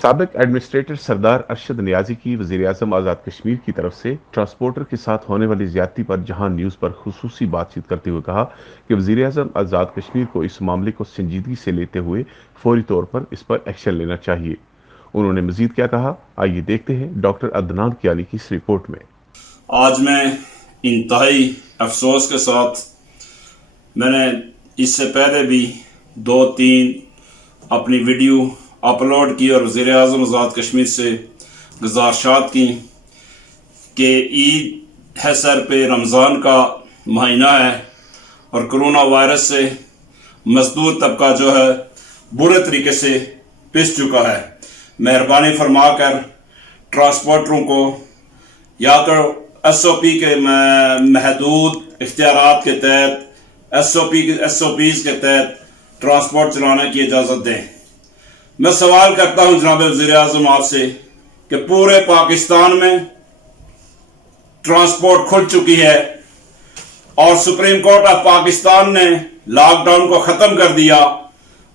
साबिक एडमिनिस्ट्रेटर सरदार अरशद नियाजी की वज़ीर-ए-आज़म आज़ाद कश्मीर की तरफ से ट्रांसपोर्टर के साथ होने वाली ज्यादती पर जहां न्यूज़ पर खुसूसी बातचीत करते हुए कहा कि वज़ीर-ए-आज़म आज़ाद कश्मीर को इस मामले को संजीदगी से लेते हुए फौरी तौर पर इस पर एक्शन लेना चाहिए। उन्होंने मजीद क्या कहा, आइए देखते हैं डॉक्टर अदनान कियानी की इस रिपोर्ट में। आज मैं इंतहाई अफसोस के साथ मैंने इससे पहले भी 2-3 अपनी वीडियो अपलोड की और वज़ीर-ए-आज़म आज़ाद कश्मीर से गुज़ारिशात की कि ईद है सर पे, रमज़ान का महीना है और कोरोना वायरस से मजदूर तबका जो है बुरे तरीके से पिस चुका है। मेहरबानी फरमाकर ट्रांसपोर्टरों को या तो SOP के महदूद इख्तियारात के तहत SOPs के तहत ट्रांसपोर्ट चलाने की इजाज़त दें। मैं सवाल करता हूं जनाब वज़ीर-ए-आज़म आपसे कि पूरे पाकिस्तान में ट्रांसपोर्ट खुल चुकी है और सुप्रीम कोर्ट ऑफ पाकिस्तान ने लॉकडाउन को खत्म कर दिया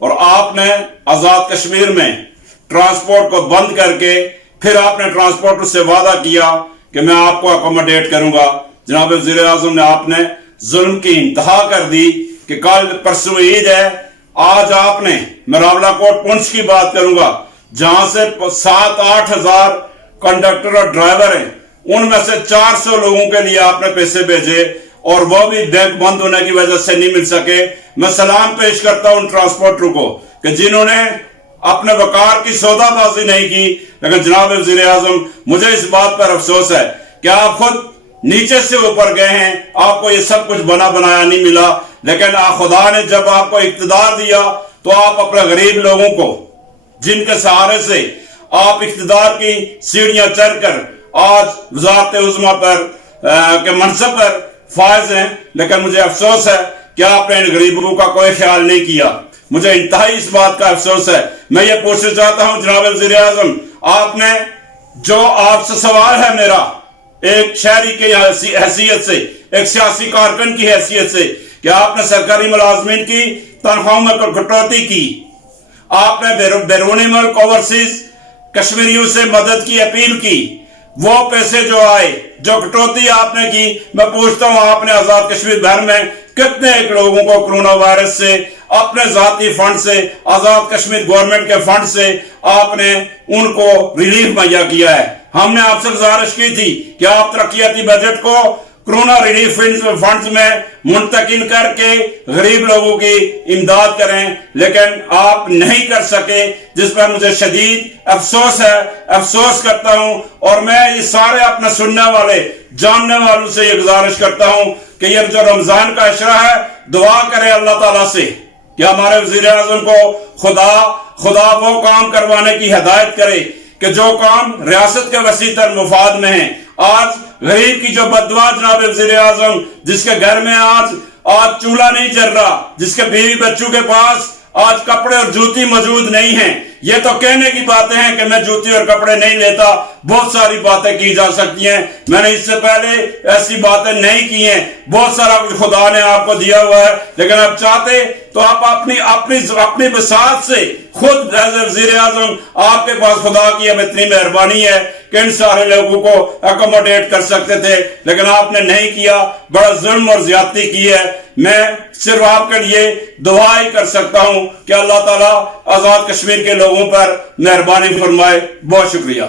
और आपने आज़ाद कश्मीर में ट्रांसपोर्ट को बंद करके फिर आपने ट्रांसपोर्टर से वादा किया कि मैं आपको अकोमोडेट करूंगा। जनाब वज़ीर-ए-आज़म ने आपने जुल्म की इंतहा कर दी कि कल परसों ईद है। आज आपने, मैं रावलाकोट पुंछ की बात करूंगा जहां से 7-8 हजार कंडक्टर और ड्राइवर हैं, उनमें से 400 लोगों के लिए आपने पैसे भेजे और वो भी बैंक बंद होने की वजह से नहीं मिल सके। मैं सलाम पेश करता हूं उन ट्रांसपोर्टरों को कि जिन्होंने अपने वकार की सौदाबाजी नहीं की। लेकिन जनाब वज़ीर-ए-आज़म, मुझे इस बात पर अफसोस है कि आप खुद नीचे से ऊपर गए हैं, आपको ये सब कुछ बना बनाया नहीं मिला। लेकिन खुदा ने जब आपको इख्तिदार दिया तो आप अपने गरीब लोगों को, जिनके सहारे से आप इख्तिदार की सीढ़ियां चढ़कर आज वज़ारत उज़्मा पर के मनसब पर फायज हैं, लेकिन मुझे अफसोस है कि आपने इन गरीबों का कोई ख्याल नहीं किया। मुझे इंतहाई इस बात का अफसोस है। मैं ये पूछना चाहता हूं जनाब वज़ीर-ए-आज़म, आपने, जो आपसे सवाल है मेरा एक शहरी की हैसियत से, एक सियासी कारकुन की हैसियत से, कि आपने सरकारी मुलाजमीन की तनख्वाहों में कटौती की, आपने बैरूनी मुल्क ओवरसीज कश्मीरियों से मदद की अपील की, वो पैसे जो आए, जो कटौती आपने की, मैं पूछता हूं आपने आजाद कश्मीर भर में कितने एक लोगों को कोरोना वायरस से अपने जाती फंड से, आजाद कश्मीर गवर्नमेंट के फंड से आपने उनको रिलीफ मुहैया किया है। हमने आपसे गुजारिश की थी कि आप तरक्याती बजट को कोरोना रिलीफ फंड में मुंतकिल करके गरीब लोगों की इमदाद करें, लेकिन आप नहीं कर सके, जिस पर मुझे शदीद अफसोस है। अफसोस करता हूं और मैं ये सारे अपने सुनने वाले, जानने वालों से ये गुजारिश करता हूं कि ये जो रमजान का अशरा है, दुआ करें अल्लाह ताला से कि हमारे वज़ीर-ए-आज़म को खुदा वो काम करवाने की हिदायत करे कि जो काम रियासत के वसीतर मुफाद में है। आज गरीब की जो बददुआ जनाब वज़ीर-ए-आज़म, जिसके घर में आज चूल्हा नहीं जल रहा, जिसके बीवी बच्चों के पास आज कपड़े और जूती मौजूद नहीं है, ये तो कहने की बातें हैं कि मैं जूती और कपड़े नहीं लेता। बहुत सारी बातें की जा सकती हैं, मैंने इससे पहले ऐसी बातें नहीं की हैं। बहुत सारा कुछ खुदा ने आपको दिया हुआ है, लेकिन आप चाहते तो आप अपनी बसात से खुद वज़ीर-ए-आज़म, आपके पास खुदा की अब इतनी मेहरबानी है कि इन सारे लोगों को अकोमोडेट कर सकते थे, लेकिन आपने नहीं किया। बड़ा जुल्म और ज्यादती की है। मैं सिर्फ आपके लिए दुआ ही कर सकता हूं कि अल्लाह ताला आजाद कश्मीर के लोगों पर मेहरबानी फरमाए। बहुत शुक्रिया।